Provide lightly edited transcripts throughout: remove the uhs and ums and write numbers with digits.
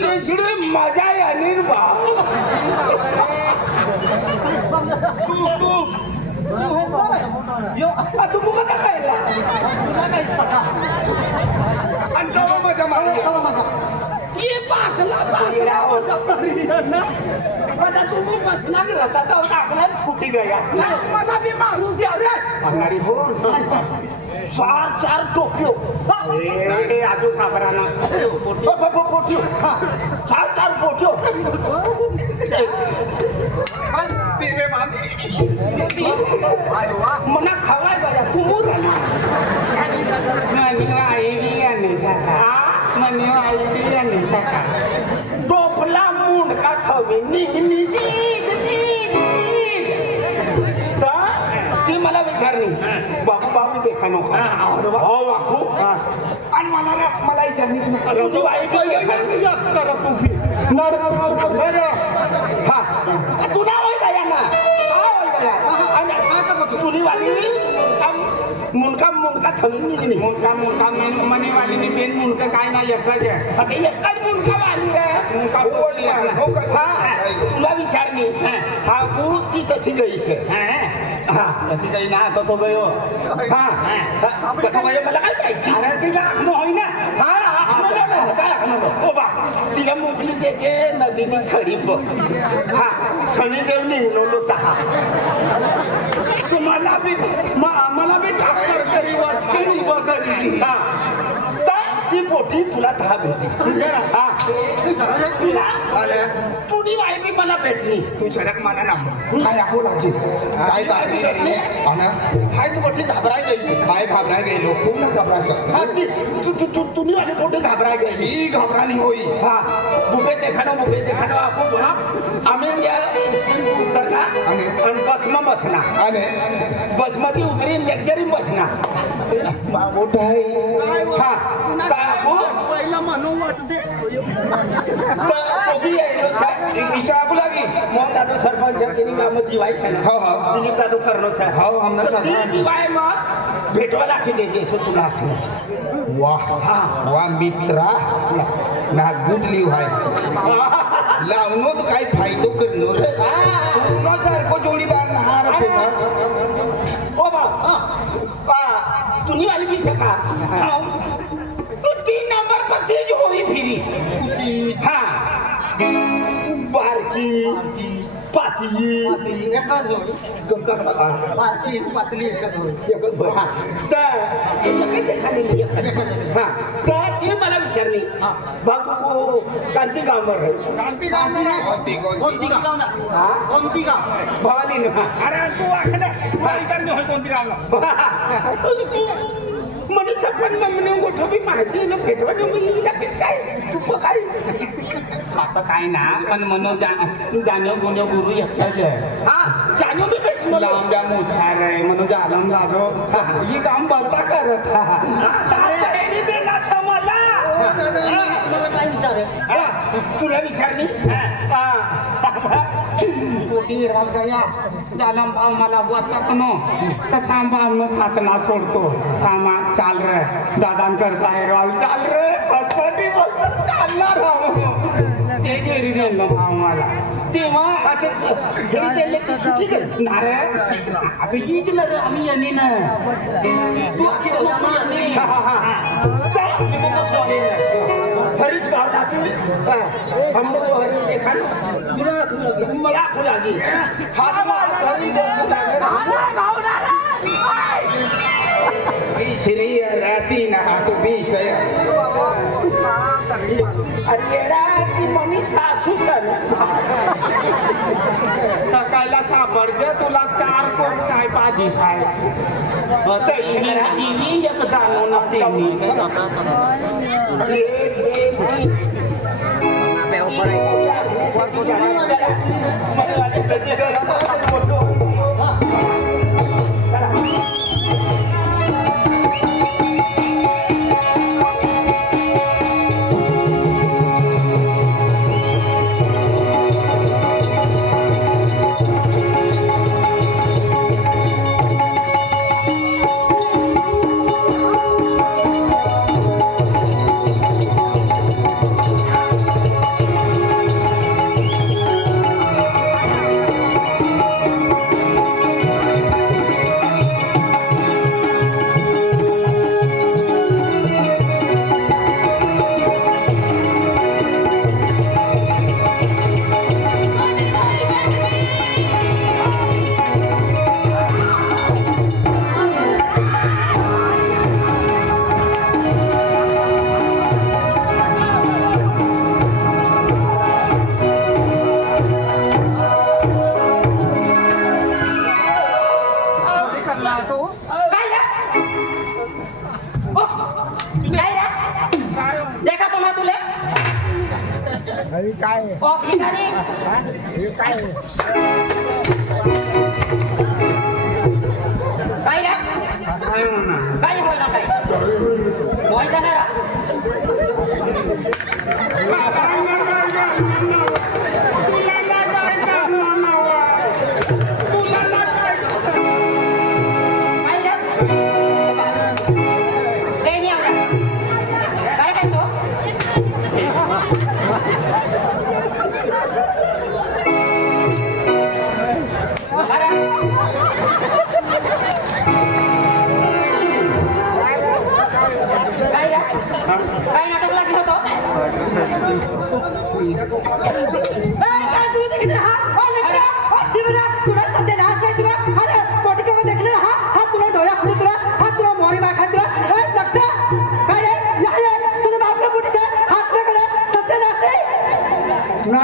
लेशिडे मजा येणार बा तू मुका काय आणि कवा मजा मारली ये पाचला मला तुम्ही बसना रस्ता टाकला स्कूटी गया मला भी मारू द्या रे अनारी हो चार टोपियो अजून साबरा ना पोटियो चार पोटियो मना खावाय गया तू टोपला मुंड का ठेवी ती मला विचारली बापू बापू देखा नको हो बापू आणि मला विचारली तू तू ना होय गया ना तुझी वाली मुंडका थली मुंडका मनी वाली ने पेन मुंडका काय ना एकच मुंडका वाली रे मुंडका तुला विचारली हा तू ती कशी गईस हा कशी गई ना तो गयो हा कसा गयो मला काय माहिती अरे तिला होई ना हा बा तिला मोकली त्याचे नदीने खडी हा खडी देव निघलो होता तुम्हाला मला बी ट्रान्सफर करी वाचली बघली हा ती पोटी तुला दहा भेटली हा तुझी वायबी मला भेटली तू सडक मला ना काय आहो लाजी काय हाय तू मोठी घाबराय गेली काय घाबराय गेलो खूप ना घाबरायचं हा ती तुम्ही माझे पोटी घाबराय गेली ही घाबरानी होई हा बुफे देखानो आपको हा आम्ही या स्टेशन उतरना आणि बसमा बसना आणि बसमध्ये उतरीन लेक्चरी बसना मोठा आहे हा पहिला म्हणू वाटते विषय लागी मग दादू सरपंच त्यांनी काम दिवायचं ना हो हो दिलीप दादू करणं सर हो हमने सर दिवाय मग भेटवा लाखी देते सो तुला वाह वाह मित्रा ना गुड लिव है लावनो तो काय फायदो करनो रे तुला सारखो जोडीदार ना रे ओ बा तुनी वाली भी सका तू 3 नंबर पर तेज होई फिरी हाँ बारकी पाती एकच होई गंगा बारकी पातली एकच होई एकच भर हां तर काही देखाली हां तर ते मला विचारली बाबू कांती गाववर आहे कांती गाव ना हां कोणती गाव भवानी ना अरे तू आखना विचारली होय कोणती गाव म्हणजे सपन मम्मीने गोठो भी माहिती ना भेटवा मी लगेच काय सुप काय आता काय ना पण म्हणून जाणव गुन्हे गुरु एकटाच आहे हा जाणव भी भेटलो लांब्या मोठा रे म्हणून आलम लागो ही काम बघता करत ताई देना समजला मला काय विचार तुला विचारली पोटी राल गया जानम भाव मला वाटता कनो तर थांबा मग सातना सोडतो थांबा चाल रे दादान करता है रोल चाल रे पसपटी बस चालणार ते गेरी देन भाव मला तेव्हा आता घरी गेले की सुट्टी कर ना रे अबे हीच ना आम्ही येणे ना तू की आम्ही हरीश गाव टाकली हम लोग हरी देखा मला खुलागी हाथ मार हरी देखा गाव ना श्री राती ना तो बीच है अरेडा ती मनी सासू सन सकाळला छापडजे तुला 4 कोप चाय पाजी खाय आता जीवी एक दानो ना देनी काय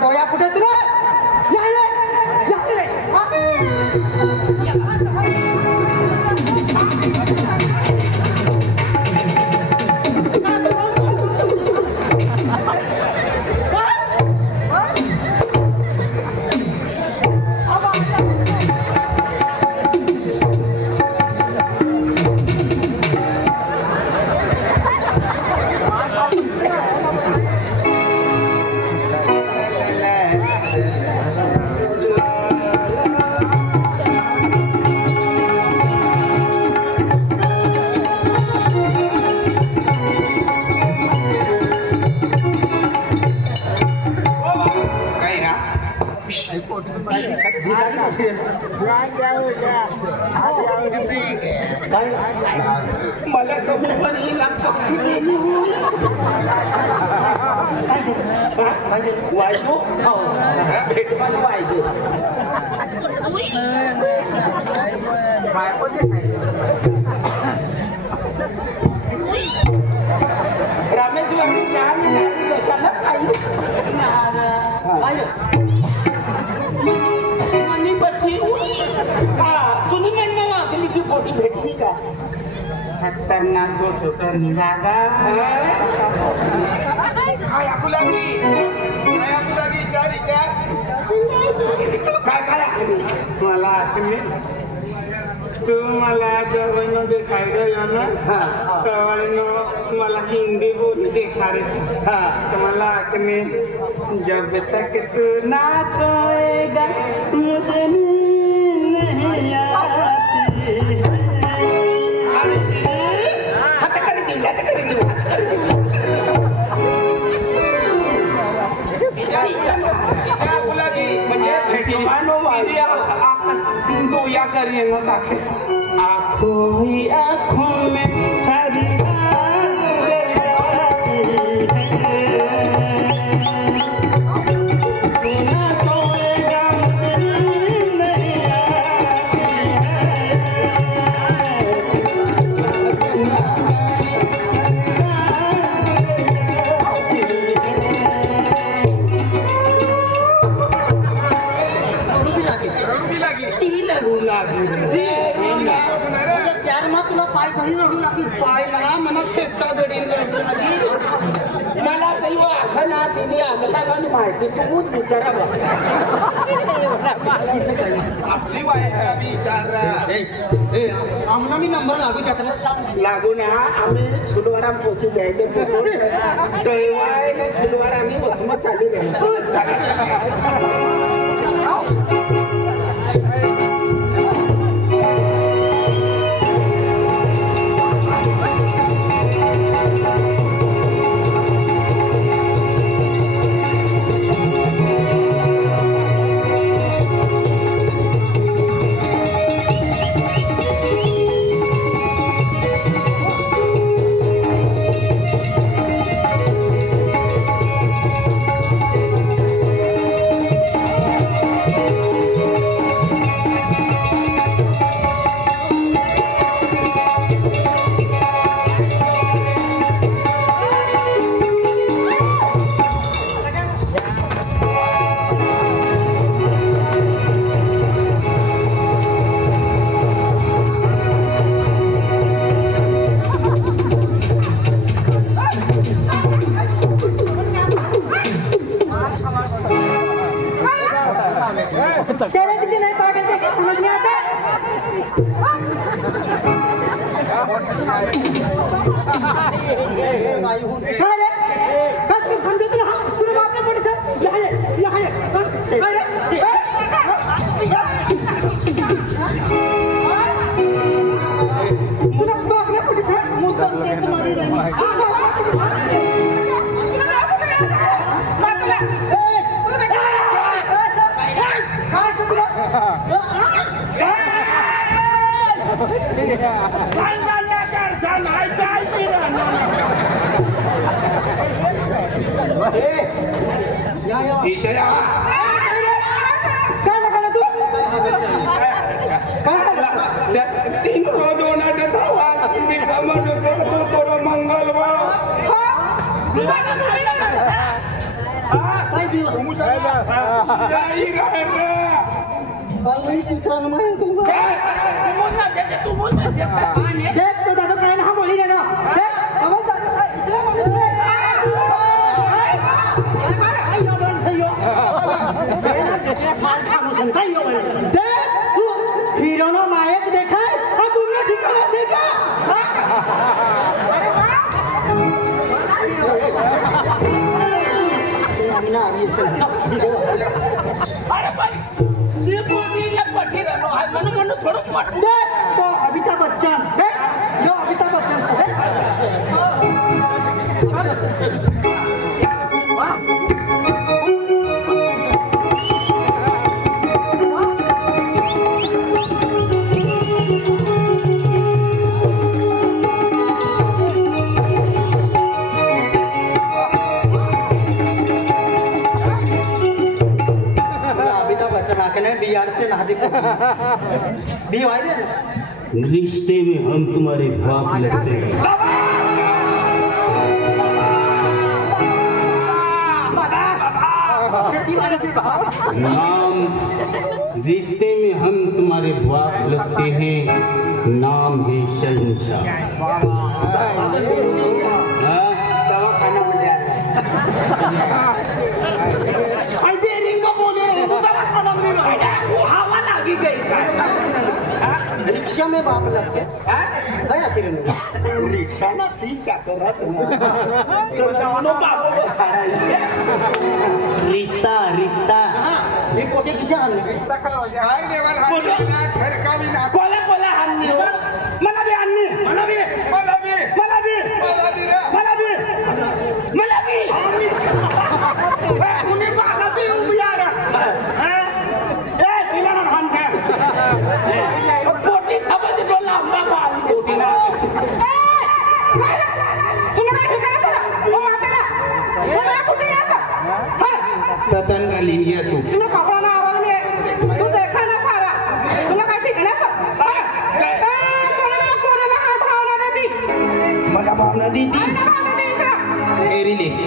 डोया कुठे तुला मला कमी पण वायचो भेट मला वायचो रामेश्वरी छान तुम्ही म्हणणं ती पोटी भेटली का खतरनाक गोष्ट होता निघाला काय काय मला तू मला जवळनं देखायला ना तवळनं मला हिंदी बोलते सारे मला आखने जब तक तू ना छोएगा मुझे नहीं आती हात करी दी या करिए आंखों ही आंखों में सारी पाय ना मला छेपटा दडीन मला काही आखना तिने आगलागाने माहिती तूच विचारा आपली आम्हाला मी नंबर लागू लागू ना आम्ही सुलवारा पोचू द्यायचे सुलवार आम्ही वसमत चालू तेरे किसी नहीं पागल थे समझ नहीं आता अरे बस समझो तो हम पूरे बात में पड़ी सर यहाँ अरे पूरा बात में पड़ी सर मुद्दम से तुम्हारी रहनी तीन रोज होना था थोड़ा मंगल हीरो नायक देखा है और तुमने ठिकाना सीखा अरे भाई ये बोली ये पट्टी रहनो है मन थोड़ा पट दे तो अमिताभ बच्चन है यो अमिताभ बच्चन है रिश्ते में हम तुम्हारे बाप लगते हैं नाम रिश्ते में हम तुम्हारे बाप लगते हैं नाम है शहंशाह दवाखाना बोले रिक्शा में बाप लगते गया तेरे में रिक्शा ना तीन चाकर रिश्ता रिश्ता ये पोटे किसे हमने कोला कोला हमने मला भी अन्नी मला भी उन्हें बागाती हूँ यार ए तिला ना हम थे पोटी समझ लो लंबा बाल पोटी ना तुम्हें क्या करा वो माते ना तुम्हें पोटी आता ततन का लिया तू तूने कपड़ा ना आवाज में तू देखा ना पाया तूने काय ठिकाणा कोणाला हात लावला देती मला भावना दी मेरी लिस्ट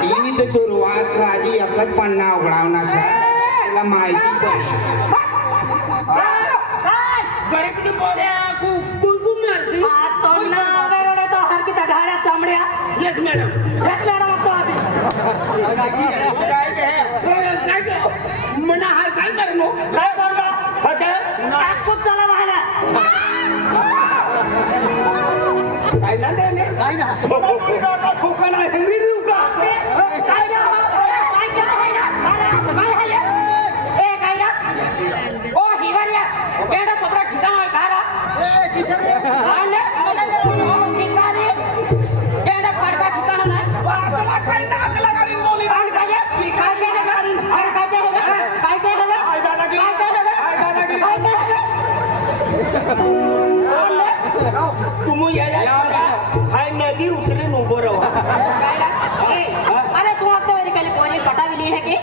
ही तर सुरुवात आधी एकच पन्ना उघडावना त्याला माहिती गरीब बोल्या कुलकुल मारती तो हर की तढ़ाया चमड़िया यस मैडम तो आती मना हाय काय करनो काय करना हटे आपको चला वाला काय ना देने काय ना का ठोका ना हेरी रुका काय ना ओ हिवालिया बेटा सबरा ठिकाना है धारा किसरे आने ठिकाने बेटा पड़का ठिकाना ना वाला काय ना अगला गाड़ी बोली काय काय गाड़ी अरे काय आयदा लगी तुम या हाय नदी उतरी नो बरो अरे तू आपने मेरी कल कोई पटा भी ली है कि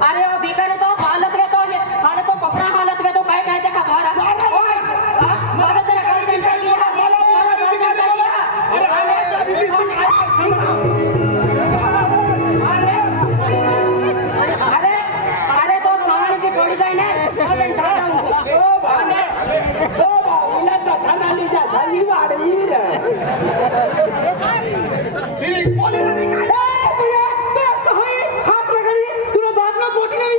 अरे वो बीकाने तो हालत में तो कपड़ा हालत में तो काय देखा द्वारा मारे तेरा काय जनता लिया अरे तो सामान की थोड़ी जाए ना हाथ लगा तुला बात में पोटी नहीं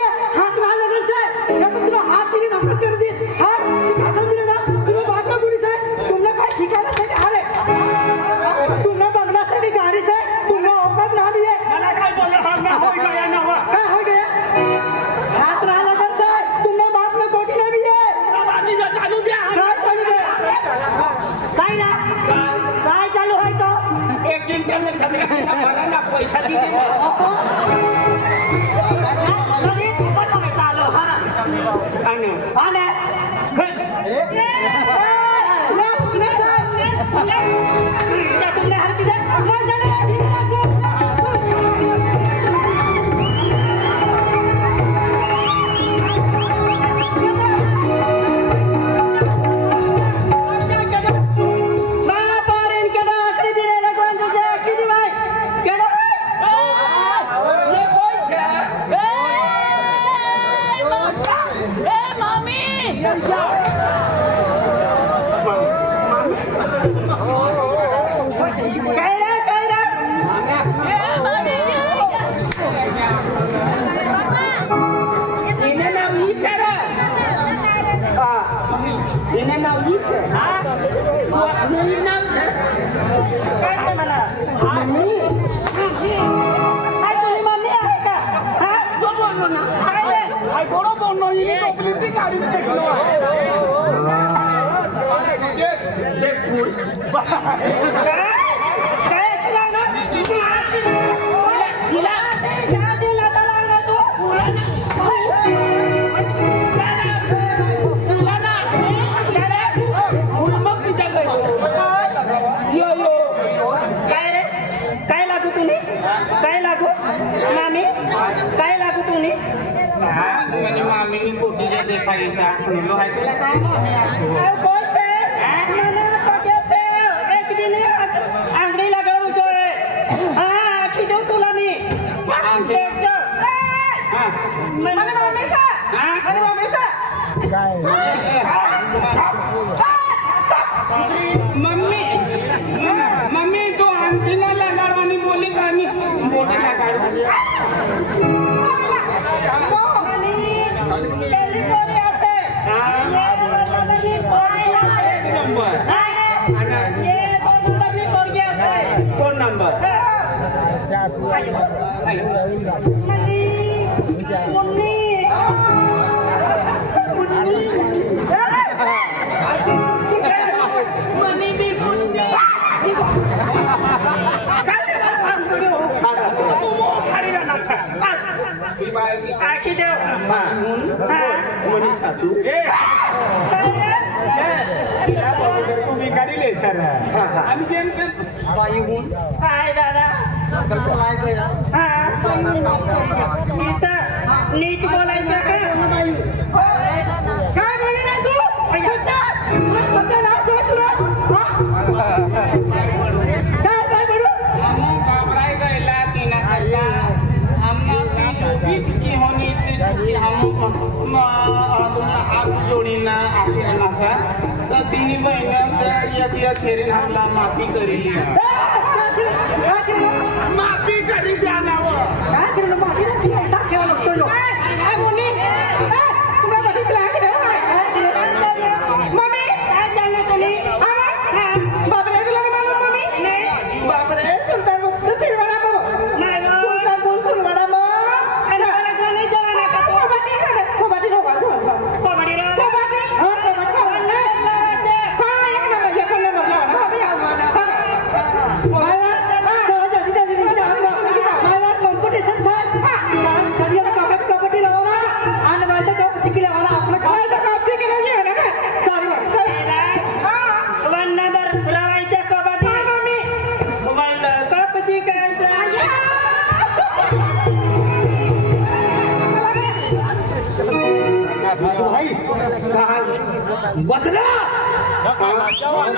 नीट बोलायचं काय बोलली ना तू तिन्ही महिन्यात खेरीन आपला माफी करेल माफी करी द्या नावं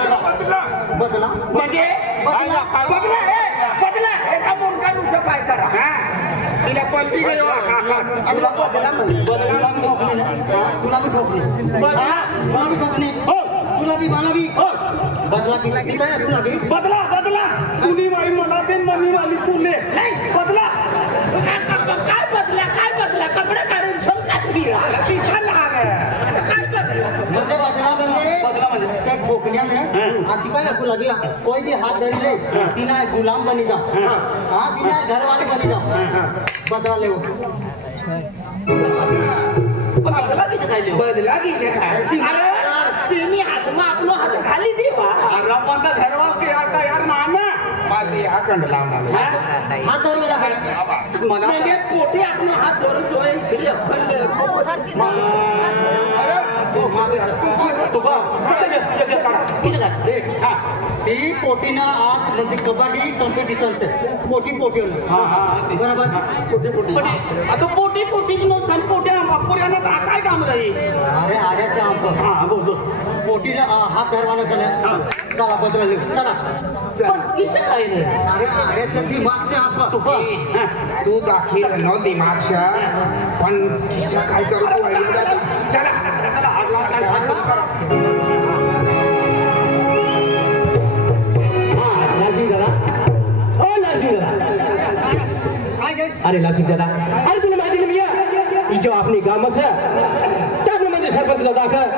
बदला बदला म्हणजे बदला एका मुलगा काय करा तिला पलटी तुला बदला तुला बी ठोकली हो तुला बी मला बी हो बदला तिला किती तुला बी बदला बदला तुली बाई मला ते मनी वाली तुले नाही बदला काय बदला कपडे काढून झोपतात काय बदला म्हणजे बोकड्या में आती काय आपको लगेगा कोई भी हाथ धर ले तीना गुलाम बनी जा हां तीना घर वाले बनी जा बदला ले बदला की काय तिनी हात में अपनो हाथ खाली देवा अरे बंदा घरवा के आता यार मामा माझी अखंड लावणार हात धरलेला आहे म्हणजे पोटी आपण हात धरतोय श्री अखंड ही पोटीनं आज म्हणजे कबड्डी कॉम्पिटिशनचं पोटी बरोबर पोटी आता पोटी पोट्या पोट्यानं काय काम राहील अरे आड्याचे आंब बोल पोटीनं हात धरवाना चला बदल चला पण किती काय रे अरे आड्याचं दिमाग से आप तू दाखील न दिमाग पण किस्सा काय करू तू आयडिया जाता चला अरे लासिक दादा अरे तुला माहिती नाही भैया जो आपली गाव त्यामध्ये सरपंच दाखल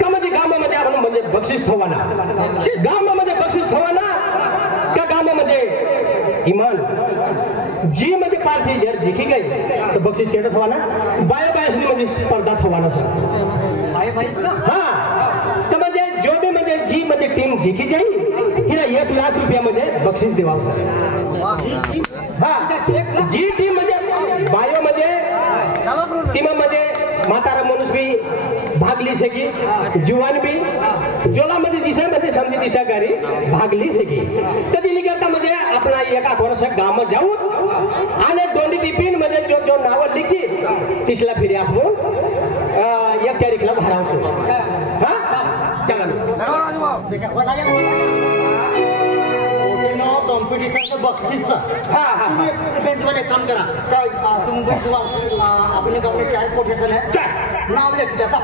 का म्हणजे गावामध्ये आपण म्हणजे बक्षीस ठेवाना गावामध्ये बक्षीस ठेवाना त्या गावामध्ये इमान जी म्हणजे पार्टी जर जिंकी गई तर बक्षीस केलं ठेवाना बायोबायसनी म्हणजे स्पर्धा ठेवाना सर हा तर म्हणजे जो भी म्हणजे जी म्हणजे टीम जिंकी जाईल हिला 1 लाख रुपया म्हणजे बक्षीस देवा सर हा जी टीम म्हणजे बायो म्हणजे टीमामध्ये म्हातारा माणूस बी भाग ली सकी जुवान बी जोलामध्ये दिशा म्हणजे समजी दिशाकारी भाग ली सकी तर तिने करता म्हणजे आपला एका वर्ष गाव जाऊन आणि दोन्ही टिफिन मध्ये जो जो नावं लिखी तिसला फिरी आपण एक तारीखला भरावतो हा कॉम्पिटिशनचं बक्षीस तुम्ही काम करा काय आपल्या गावले 4 पोटेशन आहे नाव लिख त्याचा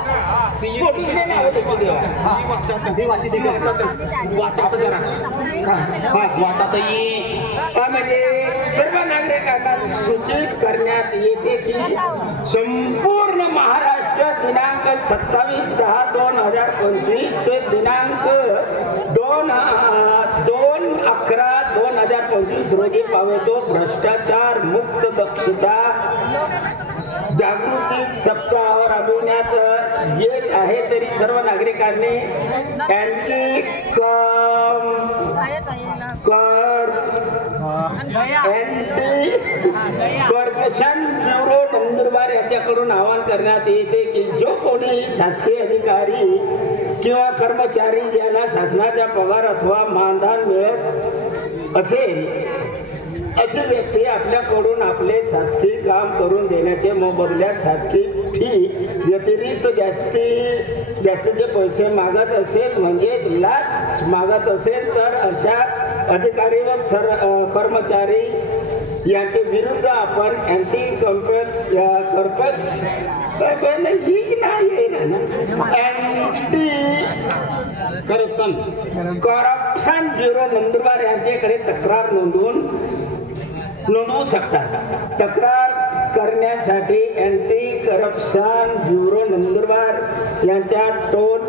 वाटत म्हणजे सर्व नागरिकांना सूचित करण्यात येते की संपूर्ण महाराष्ट्र दिनांक 27/10/2025 ते दिनांक 2/11/2025 रोजी पावेतो भ्रष्टाचार मुक्त दक्षता जागृती सप्ताह राबविण्यात येत आहे तरी सर्व नागरिकांनी अँटी कॉर्पोरेशन ब्युरो नंदुरबार याच्याकडून आवाहन करण्यात येते की जो कोणी शासकीय अधिकारी किंवा कर्मचारी ज्याला शासनाचा पगार अथवा मानधन मिळत असेल अशी व्यक्ती आपल्याकडून आपले शासकीय काम करून देण्याचे मोबदल्यात शासकीय फी व्यतिरिक्त जास्तीचे पैसे मागत असेल म्हणजे लाच मागत असेल तर अशा अधिकारी व कर्मचारी यांच्या विरुद्ध आपण अँटी करप्शन ब्युरो नंदुरबार यांच्याकडे तक्रार नोंदवू शकतात तक्रार करण्यासाठी अँटी करप्शन ब्युरो नंदुरबार यांच्या टोल